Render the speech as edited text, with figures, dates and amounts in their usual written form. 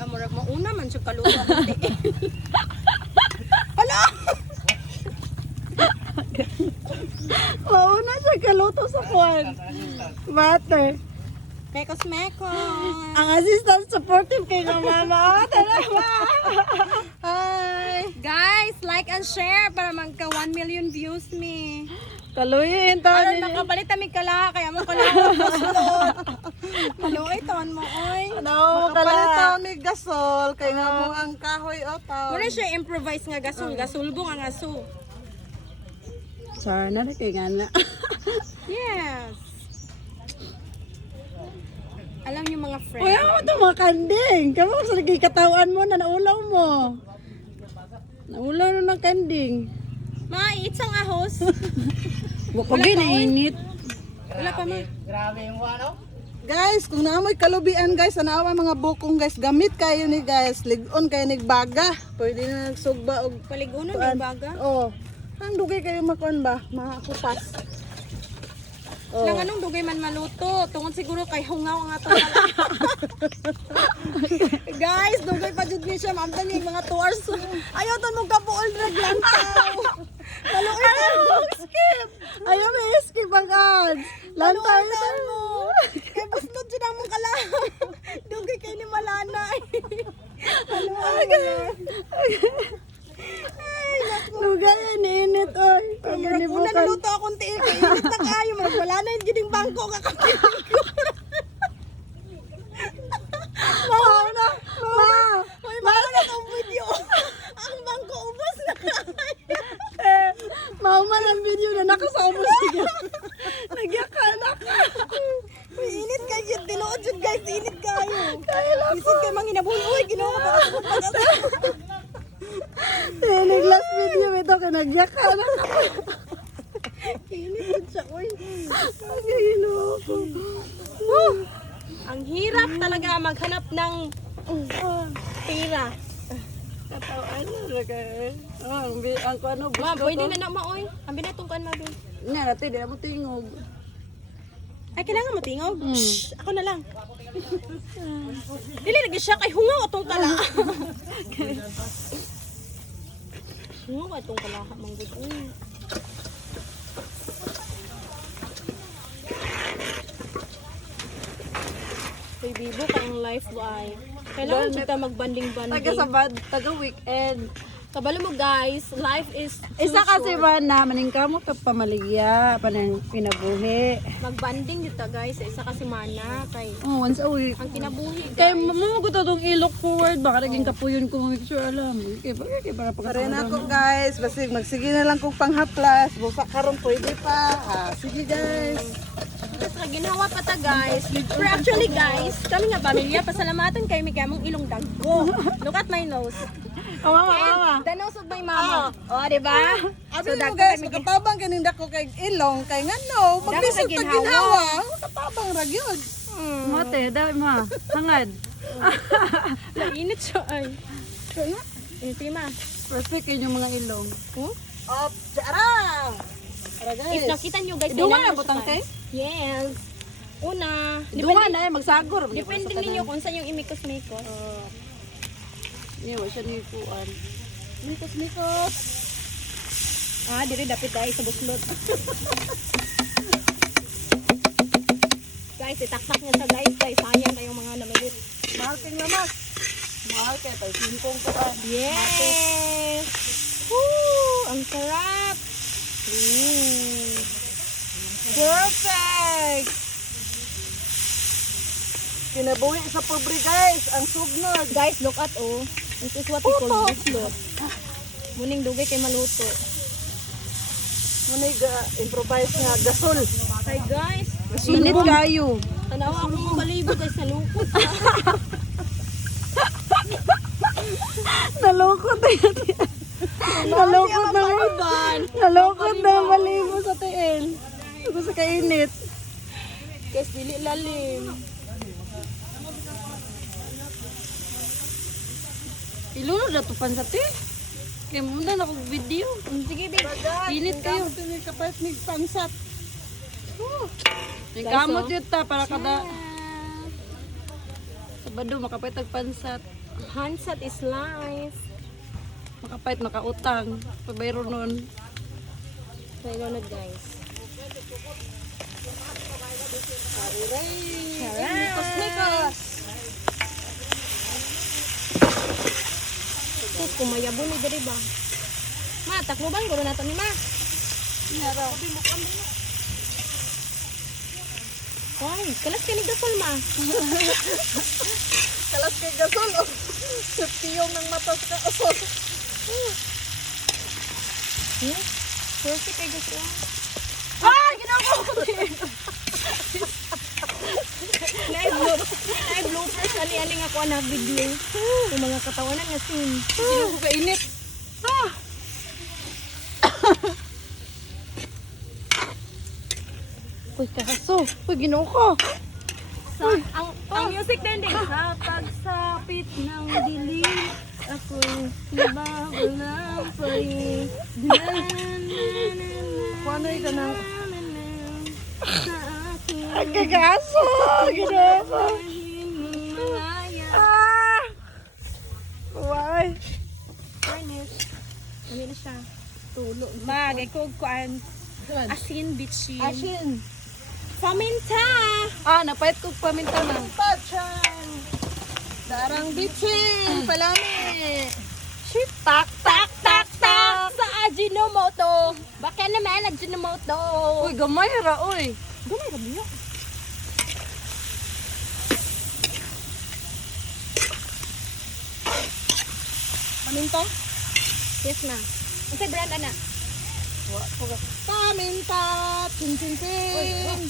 talaga murag mauna man siya kaluto kunti. Hala. Mauna siya kaluto sa kwan. Butter. Mekos. Ang assistant supportive kay nga mama. Talaga. Hi. Guys, like and share para magka 1 million views me. Kaluyin to. Aron makapalit kami kala kaya mo kala poslot. Kaluoy taon mo oy. Ano, Kapalit kala. taon ni gasol kay nga mo ang kahoy o taon. Muna siya improvise nga gasulbong ang aso. Sorry na kay nga na. Yes. Alam niyo mga friends. Uy, ako ito mga kanding. Kamu sa naging katawan mo na naulaw mo. Naulaw na ng kanding. Ma-eat sang ahos. Bukogin na init. Wala pa ma. Guys, kung naamoy kalubian guys, naawa mga bukong guys, gamit kayo ni guys, ligon kayo ni baga. Pwede na nagsugba og Paligunon yung baga. oh. Ang dugay kayo makuan ba? Makakupas. Oh. Lang anong dugay man maluto. Tungod siguro kay hungaw ang atong pala. Guys, dugay pa jud ni siya. Maamtan niya yung mga 2 hours. Ayaw tan mo kapuol drag lang tao. Maluoy Ayaw, skip! Ayaw, may skip agad. Lantay mo. Kay busnod jud ang mong kala. Dugay kay ni malanay. Lugay, init, oy. Murag una naluto akong tiil. Kay init na kayo. Murag wala na yung giding bangko kakapiling ko. Mauna! Ma! Uy, mahal na itong video. Ang bangko ubos na kayo. Mauman ang video na nakasaubos siya. Nagyaka na ka. Uy, init kayo. Tinuod yun guys. Init kayo. Kaya lang Bisit kayo mga inabuhi. Uy, ginawa ko pa. last video ito ka nagyaka na ka. Init yun siya. Uy. Nagigino ako. Ang hirap talaga maghanap ng pera. Katawan na ka. Ang ano, Ma, gusto pwede ko. na na maoy. Ang binatong kan mabi. Nga natin, di na mo tingog. Ay, kailangan mo tingog. Shh, ako na lang. Dili lagi siya kay hungaw atong kala. Hungaw atong kala manggod. Kay Bibo kayang life ay. Kailangan kita magbanding-banding. Taga sabad, taga weekend. Kabalo mo guys, life is too Isa kasi short. ba na maningka mo ka pamaligya, panang pinabuhi. Magbanding dito guys, isa kasi mana kay Oh, once a week. ang kinabuhi Kay guys. mamugot itong i-look forward, baka naging kapuyon ko make sure alam. Kaya para Pare na ako guys, basig magsige na lang kung panghaplas. Busa karon pwede pa. Sige guys. Tapos ginawa pa ta guys. Pero actually guys, kami nga pamilya, pasalamatan kay may kamong ilong dagko. Look at my nose. Awa. And the nose of my mama. Oh, di ba? Abi mo dagko guys, kami- makatabang kaning dako kay ilong kay ngano, Dako maglisod kay ta ginhawa. ginhawa. Makatabang ra gyud. Mate, dahil ma. Hangad. Init siya ay. Init ma. Respect yun yung mga ilong. Op, charang. Para If guys. nakita nyo guys, Dunga kailangan na butang siya, kay? Yes. Una, Dunga na eh, magsagor. depende ninyo kung saan yung imikos-mikos. Iwa siya ni Kuan. Mikos. Ah, diri dapat tayo sa buslot. Guys, itaktak niya sa guys. Sayang kayong mga namilit. Mahal ting lamas. Mahal kay tay singkong ko ka. Yes! Woo! Ang sarap! Perfect! Kinabuhi sa pobre guys, ang sugnod. Guys, look at oh. This is what we call buslot. Muning dugay kay maluto. Munay ga improvise nga gasol. Hi guys! Init kayo. Tanawa ako mga balibo guys sa lukot. Nalukot na yan. Nalukot na mo. Nalukot na ang balibo sa tiil. Ako sa kainit. Guys, dili lalim. Ilunod na tupan sa ti. Kaya muna na akong video. Sige, babe. Init kayo. Tini kapait ni pansat. Yung kamot yun ta para kada Sabado makapait og pansat. Hansat is life. Makapait makautang. Pagbayro nun. Tayo na guys. Nikos. Sus, kumayabo ni diri ba? Ma, takbo bang guro nato ni ma? Ay, kalas ka ni gasol ma. Kalas kay gasol. Piyong ng matas ka asol. Perfect kay gasol. Ah! Ginako! Live bloopers ani nga ko na video. Yung mga katawanan nga scene. Sino ko kainit? Ah! Uy, kaso. Uy, ginoko. Ang music din din. Sa pagsapit ng dilim, ako'y nababal ng payo. Kuano ka nang Sa akin, Ang kagaso! Ginoko. malaya. Ah! Why? Fairness. Ano na siya? Tulo. Magay ko kuan. Asin, bitchin. asin. Paminta! Ah, napait ko paminta na. Pachan. Darang bitchin. Palami. Shit! Tak, tak, tak, tak! Sa Ajinomoto! Baka naman, Ajinomoto! Uy, gamay ra, uy. Gumay ka biyo. Paminta. Yes na. Ang sa brand, ana? Paminta. Chin chin chin.